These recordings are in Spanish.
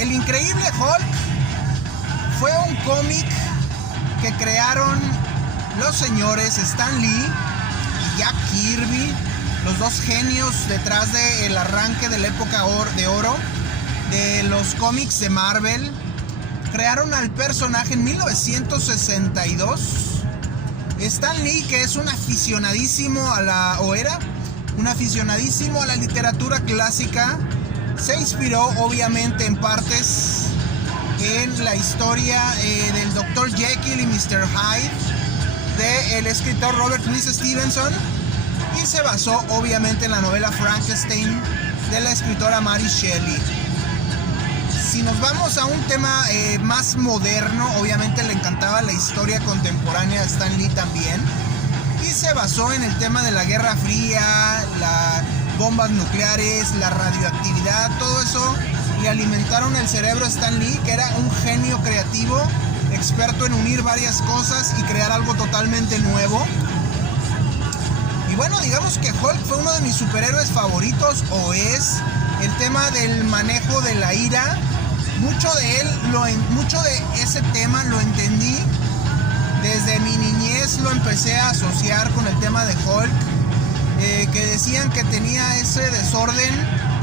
El Increíble Hulk fue un cómic que crearon los señores Stan Lee y Jack Kirby, los dos genios detrás del arranque de la época de oro de los cómics de Marvel. Crearon al personaje en 1962. Stan Lee, que es un aficionadísimo un aficionadísimo a la literatura clásica, se inspiró obviamente en partes en la historia del Dr. Jekyll y Mr. Hyde del escritor Robert Louis Stevenson, y se basó obviamente en la novela Frankenstein de la escritora Mary Shelley. Si nos vamos a un tema más moderno, obviamente le encantaba la historia contemporánea a Stan Lee también, y se basó en el tema de la Guerra Fría, las bombas nucleares, la radioactividad, todo eso le alimentaron el cerebro a Stan Lee, que era un genio creativo, experto en unir varias cosas y crear algo totalmente nuevo. Y bueno, digamos que Hulk fue uno de mis superhéroes favoritos, o es. El tema del manejo de la ira, mucho de ese tema lo entendí desde mi niñez, lo empecé a asociar con el tema de Hulk, que decían que tenía ese desorden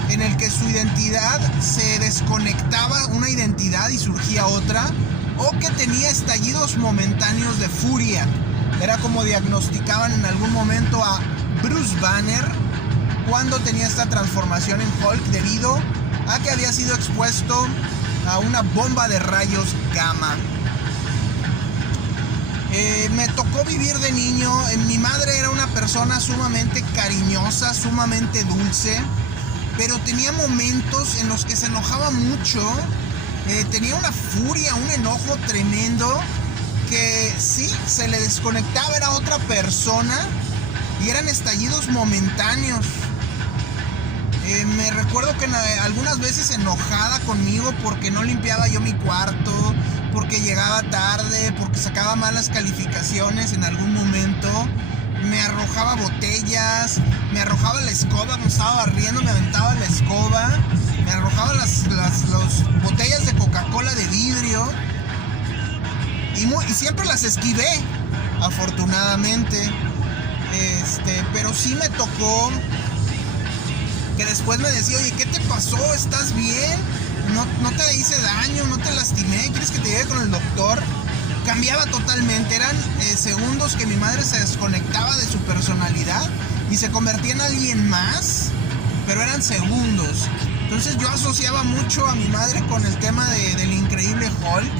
en el que su identidad se desconectaba, una identidad, y surgía otra, o que tenía estallidos momentáneos de furia. Era como diagnosticaban en algún momento a Bruce Banner cuando tenía esta transformación en Hulk, debido a que había sido expuesto a una bomba de rayos gamma. Me tocó vivir de niño. Mi madre era una persona sumamente cariñosa, sumamente dulce, pero tenía momentos en los que se enojaba mucho. Tenía una furia, un enojo tremendo, que sí, se le desconectaba, era otra persona, y eran estallidos momentáneos. Me recuerdo que algunas veces enojada conmigo porque no limpiaba yo mi cuarto, porque llegaba tarde, porque sacaba malas calificaciones en algún momento. Me arrojaba botellas, me arrojaba la escoba, me estaba barriendo, me aventaba la escoba, me arrojaba las botellas de Coca-Cola de vidrio, y siempre las esquivé, afortunadamente. Pero sí me tocó que después me decía: oye, ¿qué te pasó? ¿Estás bien? ¿No te hice daño? ¿No te lastimé? ¿Quieres que te lleve con el doctor? Cambiaba totalmente. Eran segundos que mi madre se desconectaba de su personalidad y se convertía en alguien más, pero eran segundos. Entonces yo asociaba mucho a mi madre con el tema del Increíble Hulk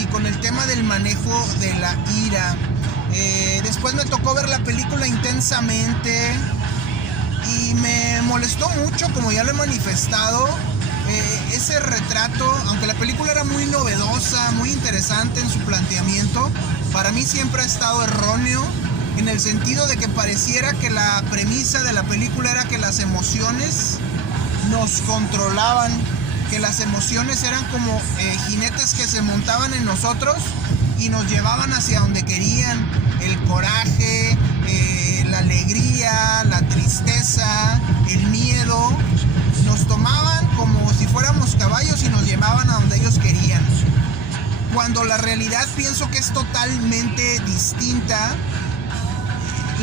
y con el tema del manejo de la ira. Después me tocó ver la película Intensamente y me molestó mucho, como ya lo he manifestado, ese retrato. Aunque la película era muy novedosa, muy interesante en su planteamiento, para mí siempre ha estado erróneo, en el sentido de que pareciera que la premisa de la película era que las emociones nos controlaban, que las emociones eran como jinetes que se montaban en nosotros y nos llevaban hacia donde querían. El coraje, la alegría, la tristeza, el miedo, nos tomaban como si fuéramos caballos y nos llevaban a donde ellos querían. Cuando la realidad pienso que es totalmente distinta.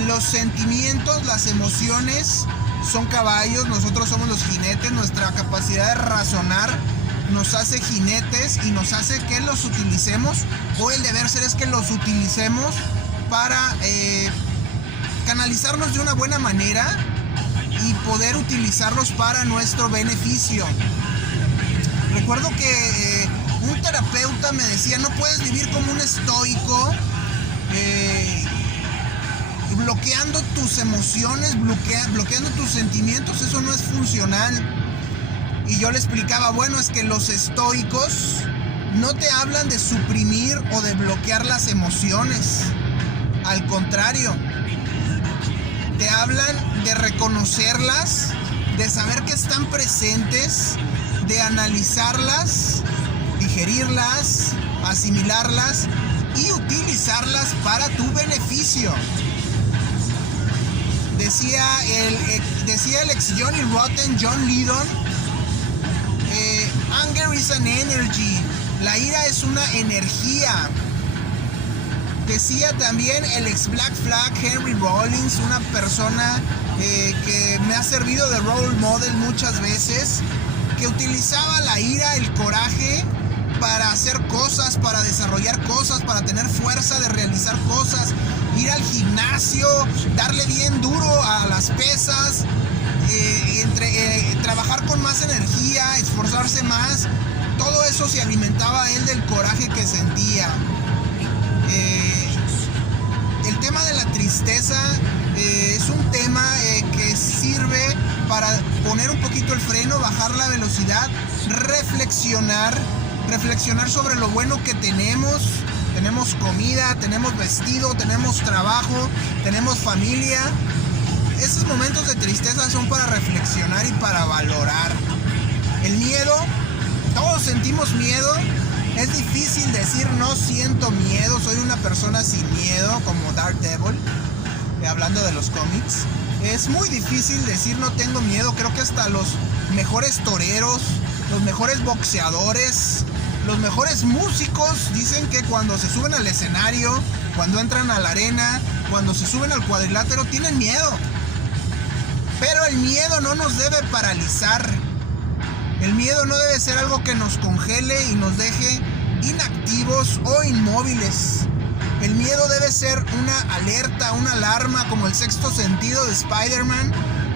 Los sentimientos, las emociones son caballos, nosotros somos los jinetes. Nuestra capacidad de razonar nos hace jinetes y nos hace que los utilicemos, o el deber ser es que los utilicemos para canalizarnos de una buena manera y poder utilizarlos para nuestro beneficio. Recuerdo que un terapeuta me decía: no puedes vivir como un estoico, bloqueando tus emociones, bloqueando tus sentimientos. Eso no es funcional. Y yo le explicaba: bueno, es que los estoicos no te hablan de suprimir o de bloquear las emociones. Al contrario, te hablan de reconocerlas, de saber que están presentes, de analizarlas, digerirlas, asimilarlas y utilizarlas para tu beneficio. Decía el ex Johnny Rotten, John Lydon: anger is an energy. La ira es una energía. Decía también el ex Black Flag, Henry Rollins, una persona que me ha servido de role model muchas veces, que utilizaba la ira, el coraje, para hacer cosas, para desarrollar cosas, para tener fuerza de realizar cosas, ir al gimnasio, darle bien duro a las pesas, trabajar con más energía, esforzarse más. Todo eso se alimentaba él del coraje que sentía. El tema de la tristeza es un tema que sirve para poner un poquito el freno, bajar la velocidad, reflexionar sobre lo bueno que tenemos. Tenemos comida, tenemos vestido, tenemos trabajo, tenemos familia. Esos momentos de tristeza son para reflexionar y para valorar. El miedo, todos sentimos miedo. Es difícil decir no siento miedo, soy una persona sin miedo, como Daredevil, hablando de los cómics. Es muy difícil decir no tengo miedo. Creo que hasta los mejores toreros, los mejores boxeadores, los mejores músicos dicen que cuando se suben al escenario, cuando entran a la arena, cuando se suben al cuadrilátero, tienen miedo. Pero el miedo no nos debe paralizar. El miedo no debe ser algo que nos congele y nos deje inactivos o inmóviles. El miedo debe ser una alerta, una alarma, como el sexto sentido de Spider-Man,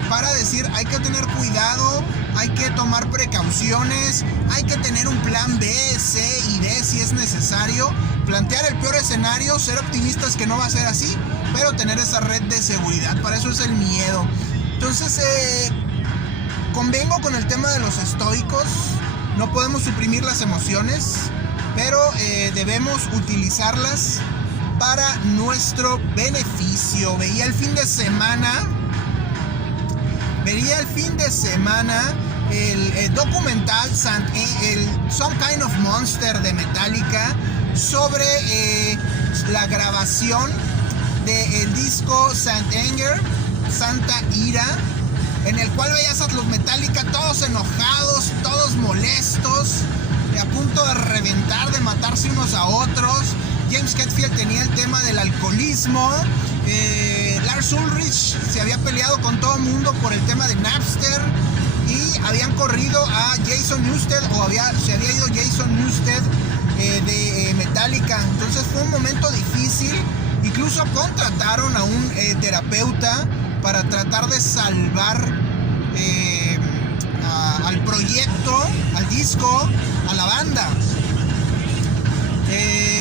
para decir hay que tener cuidado, hay que tomar precauciones, hay que tener un plan B, C y D si es necesario, plantear el peor escenario, ser optimistas que no va a ser así, pero tener esa red de seguridad. Para eso es el miedo. Entonces, convengo con el tema de los estoicos. No podemos suprimir las emociones, pero debemos utilizarlas para nuestro beneficio. Veía el fin de semana el documental Some Kind of Monster de Metallica sobre la grabación del disco Saint Anger, Santa Ira, en el cual veías a los Metallica todos enojados, todos molestos, a punto de reventar, de matarse unos a otros. James Hetfield tenía el tema del alcoholismo. Lars Ulrich se había peleado con todo el mundo por el tema de Napster y habían corrido a Jason Newsted, se había ido Jason Newsted de Metallica. Entonces fue un momento difícil. Incluso contrataron a un terapeuta para tratar de salvar al proyecto, al disco, a la banda.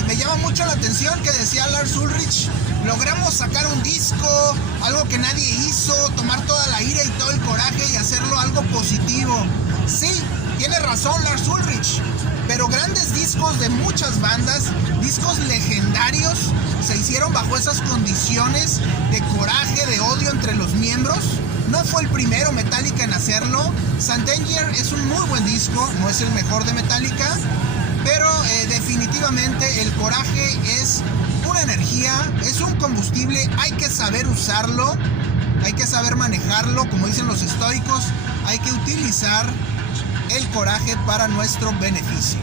Me llama mucho la atención que decía Lars Ulrich: logramos sacar un disco, algo que nadie hizo, tomar toda la ira y todo el coraje y hacerlo algo positivo. Sí, tiene razón Lars Ulrich, pero grandes discos de muchas bandas, discos legendarios, se hicieron bajo esas condiciones de coraje, de odio entre los miembros. No fue el primero Metallica en hacerlo. Saint Anger es un muy buen disco, no es el mejor de Metallica, pero definitivamente el coraje es una energía, es un combustible, hay que saber usarlo, hay que saber manejarlo, como dicen los estoicos, hay que utilizar el coraje para nuestro beneficio.